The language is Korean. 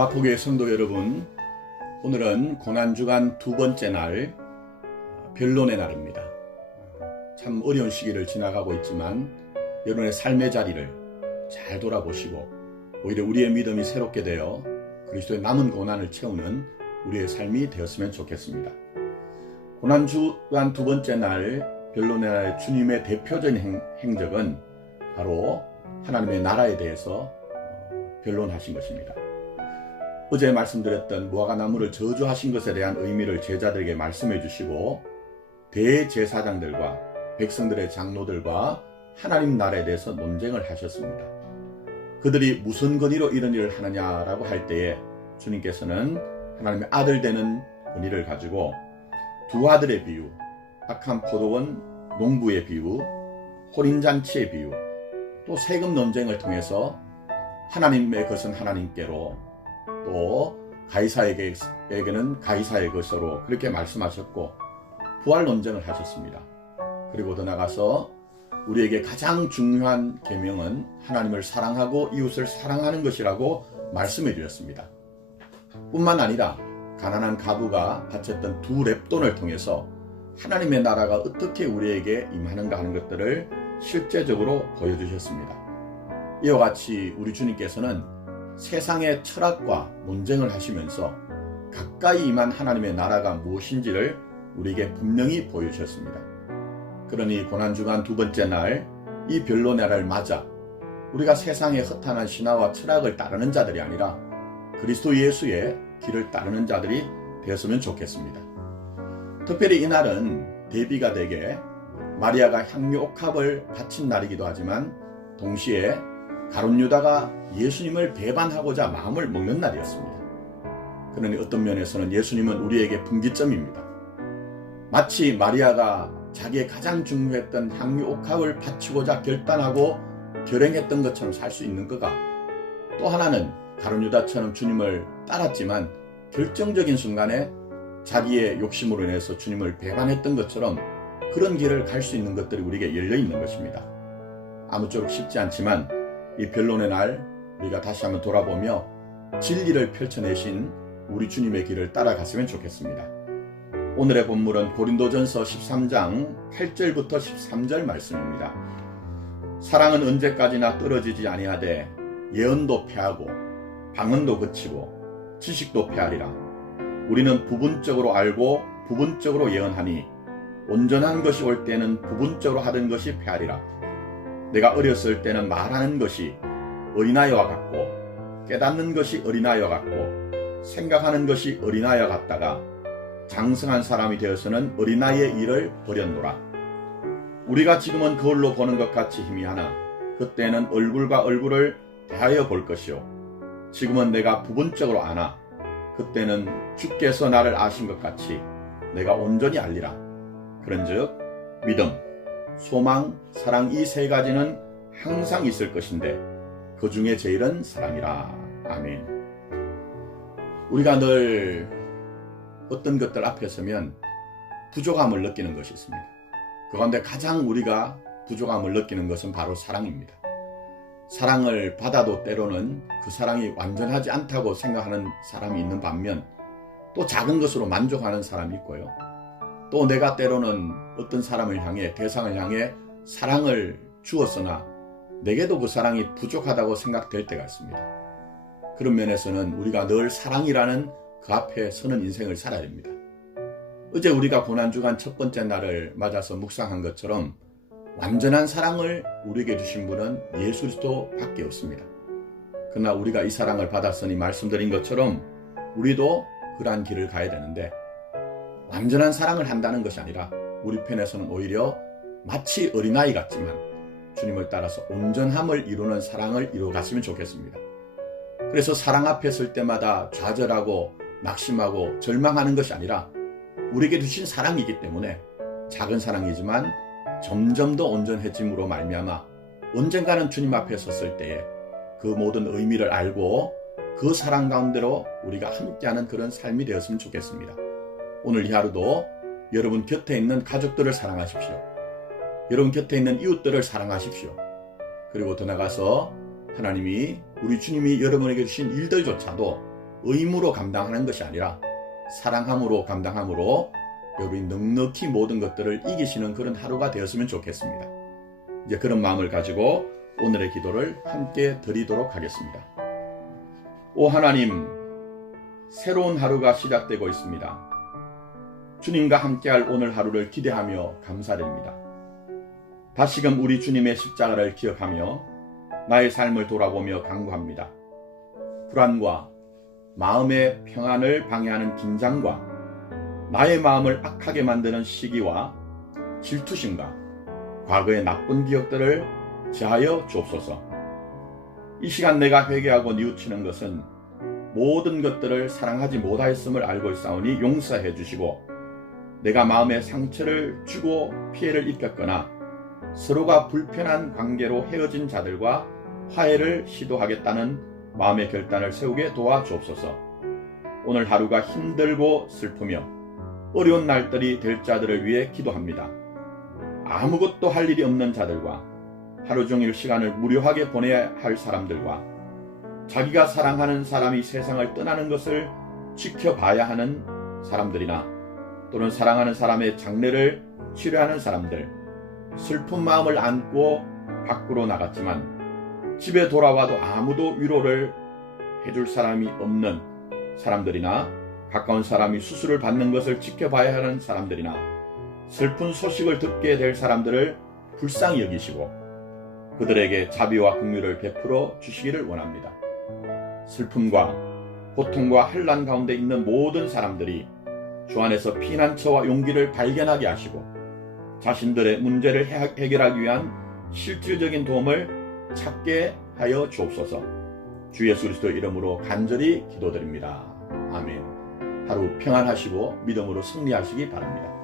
마포교회 성도 여러분, 오늘은 고난주간 두 번째 날, 변론의 날입니다. 참 어려운 시기를 지나가고 있지만 여러분의 삶의 자리를 잘 돌아보시고 오히려 우리의 믿음이 새롭게 되어 그리스도의 남은 고난을 채우는 우리의 삶이 되었으면 좋겠습니다. 고난주간 두 번째 날, 변론의 날 주님의 대표적인 행적은 바로 하나님의 나라에 대해서 변론하신 것입니다. 어제 말씀드렸던 무화과나무를 저주하신 것에 대한 의미를 제자들에게 말씀해 주시고 대제사장들과 백성들의 장로들과 하나님 나라에 대해서 논쟁을 하셨습니다. 그들이 무슨 권위로 이런 일을 하느냐라고 할 때에 주님께서는 하나님의 아들 되는 권위를 가지고 두 아들의 비유, 악한 포도원 농부의 비유, 혼인잔치의 비유, 또 세금 논쟁을 통해서 하나님의 것은 하나님께로, 또 가이사에게는 가이사의 것으로 그렇게 말씀하셨고 부활 논쟁을 하셨습니다. 그리고 더 나아가서 우리에게 가장 중요한 계명은 하나님을 사랑하고 이웃을 사랑하는 것이라고 말씀해 주셨습니다. 뿐만 아니라 가난한 가부가 바쳤던 두 렙돈을 통해서 하나님의 나라가 어떻게 우리에게 임하는가 하는 것들을 실제적으로 보여주셨습니다. 이와 같이 우리 주님께서는 세상의 철학과 논쟁을 하시면서 가까이 임한 하나님의 나라가 무엇인지를 우리에게 분명히 보여주셨습니다. 그러니 고난주간 두 번째 날, 이 변론의 날을 맞아 우리가 세상의 허탄한 신화와 철학을 따르는 자들이 아니라 그리스도 예수의 길을 따르는 자들이 되었으면 좋겠습니다. 특별히 이날은 대비가 되게 마리아가 향유 옥합을 바친 날이기도 하지만 동시에 가룟 유다가 예수님을 배반하고자 마음을 먹는 날이었습니다. 그러니 어떤 면에서는 예수님은 우리에게 분기점입니다. 마치 마리아가 자기의 가장 중요했던 향유 옥합을 바치고자 결단하고 결행했던 것처럼 살 수 있는 그가, 또 하나는 가룟 유다처럼 주님을 따랐지만 결정적인 순간에 자기의 욕심으로 인해서 주님을 배반했던 것처럼 그런 길을 갈 수 있는 것들이 우리에게 열려 있는 것입니다. 아무쪼록 쉽지 않지만 이 변론의 날 우리가 다시 한번 돌아보며 진리를 펼쳐내신 우리 주님의 길을 따라갔으면 좋겠습니다. 오늘의 본문은 고린도전서 13장 8절부터 13절 말씀입니다. 사랑은 언제까지나 떨어지지 아니하되 예언도 패하고 방언도 그치고 지식도 패하리라. 우리는 부분적으로 알고 부분적으로 예언하니 온전한 것이 올 때는 부분적으로 하던 것이 패하리라. 내가 어렸을 때는 말하는 것이 어린아이와 같고 깨닫는 것이 어린아이와 같고 생각하는 것이 어린아이와 같다가 장성한 사람이 되어서는 어린아이의 일을 버렸노라. 우리가 지금은 거울로 보는 것 같이 희미하나 그때는 얼굴과 얼굴을 대하여 볼 것이요 지금은 내가 부분적으로 아나 그때는 주께서 나를 아신 것 같이 내가 온전히 알리라. 그런즉 믿음, 소망, 사랑 이 세 가지는 항상 있을 것인데 그 중에 제일은 사랑이라. 아멘. 우리가 늘 어떤 것들 앞에 서면 부족함을 느끼는 것이 있습니다. 그 가운데 가장 우리가 부족함을 느끼는 것은 바로 사랑입니다. 사랑을 받아도 때로는 그 사랑이 완전하지 않다고 생각하는 사람이 있는 반면 또 작은 것으로 만족하는 사람이 있고요. 또 내가 때로는 어떤 사람을 향해, 대상을 향해 사랑을 주었으나 내게도 그 사랑이 부족하다고 생각될 때가 있습니다. 그런 면에서는 우리가 늘 사랑이라는 그 앞에 서는 인생을 살아야 됩니다. 어제 우리가 고난주간 첫 번째 날을 맞아서 묵상한 것처럼 완전한 사랑을 우리에게 주신 분은 예수 그리스도밖에 없습니다. 그러나 우리가 이 사랑을 받았으니 말씀드린 것처럼 우리도 그러한 길을 가야 되는데 완전한 사랑을 한다는 것이 아니라 우리 편에서는 오히려 마치 어린아이 같지만 주님을 따라서 온전함을 이루는 사랑을 이루어갔으면 좋겠습니다. 그래서 사랑 앞에 설 때마다 좌절하고 낙심하고 절망하는 것이 아니라 우리에게 주신 사랑이기 때문에 작은 사랑이지만 점점 더 온전해짐으로 말미암아 언젠가는 주님 앞에 섰을 때에 그 모든 의미를 알고 그 사랑 가운데로 우리가 함께하는 그런 삶이 되었으면 좋겠습니다. 오늘 이 하루도 여러분 곁에 있는 가족들을 사랑하십시오. 여러분 곁에 있는 이웃들을 사랑하십시오. 그리고 더 나아가서 하나님이 우리 주님이 여러분에게 주신 일들조차도 의무로 감당하는 것이 아니라 사랑함으로 감당함으로 여러분이 넉넉히 모든 것들을 이기시는 그런 하루가 되었으면 좋겠습니다. 이제 그런 마음을 가지고 오늘의 기도를 함께 드리도록 하겠습니다. 오 하나님, 새로운 하루가 시작되고 있습니다. 주님과 함께할 오늘 하루를 기대하며 감사드립니다. 다시금 우리 주님의 십자가를 기억하며 나의 삶을 돌아보며 간구합니다. 불안과 마음의 평안을 방해하는 긴장과 나의 마음을 악하게 만드는 시기와 질투심과 과거의 나쁜 기억들을 제하여 주옵소서. 이 시간 내가 회개하고 뉘우치는 것은 모든 것들을 사랑하지 못하였음을 알고 있사오니 용서해 주시고, 내가 마음에 상처를 주고 피해를 입혔거나 서로가 불편한 관계로 헤어진 자들과 화해를 시도하겠다는 마음의 결단을 세우게 도와주옵소서. 오늘 하루가 힘들고 슬프며 어려운 날들이 될 자들을 위해 기도합니다. 아무것도 할 일이 없는 자들과 하루 종일 시간을 무료하게 보내야 할 사람들과 자기가 사랑하는 사람이 세상을 떠나는 것을 지켜봐야 하는 사람들이나 또는 사랑하는 사람의 장례를 치료하는 사람들, 슬픈 마음을 안고 밖으로 나갔지만 집에 돌아와도 아무도 위로를 해줄 사람이 없는 사람들이나 가까운 사람이 수술을 받는 것을 지켜봐야 하는 사람들이나 슬픈 소식을 듣게 될 사람들을 불쌍히 여기시고 그들에게 자비와 긍휼을 베풀어 주시기를 원합니다. 슬픔과 고통과 환난 가운데 있는 모든 사람들이 주 안에서 피난처와 용기를 발견하게 하시고 자신들의 문제를 해결하기 위한 실질적인 도움을 찾게 하여 주옵소서. 주 예수 그리스도의 이름으로 간절히 기도드립니다. 아멘. 하루 평안하시고 믿음으로 승리하시기 바랍니다.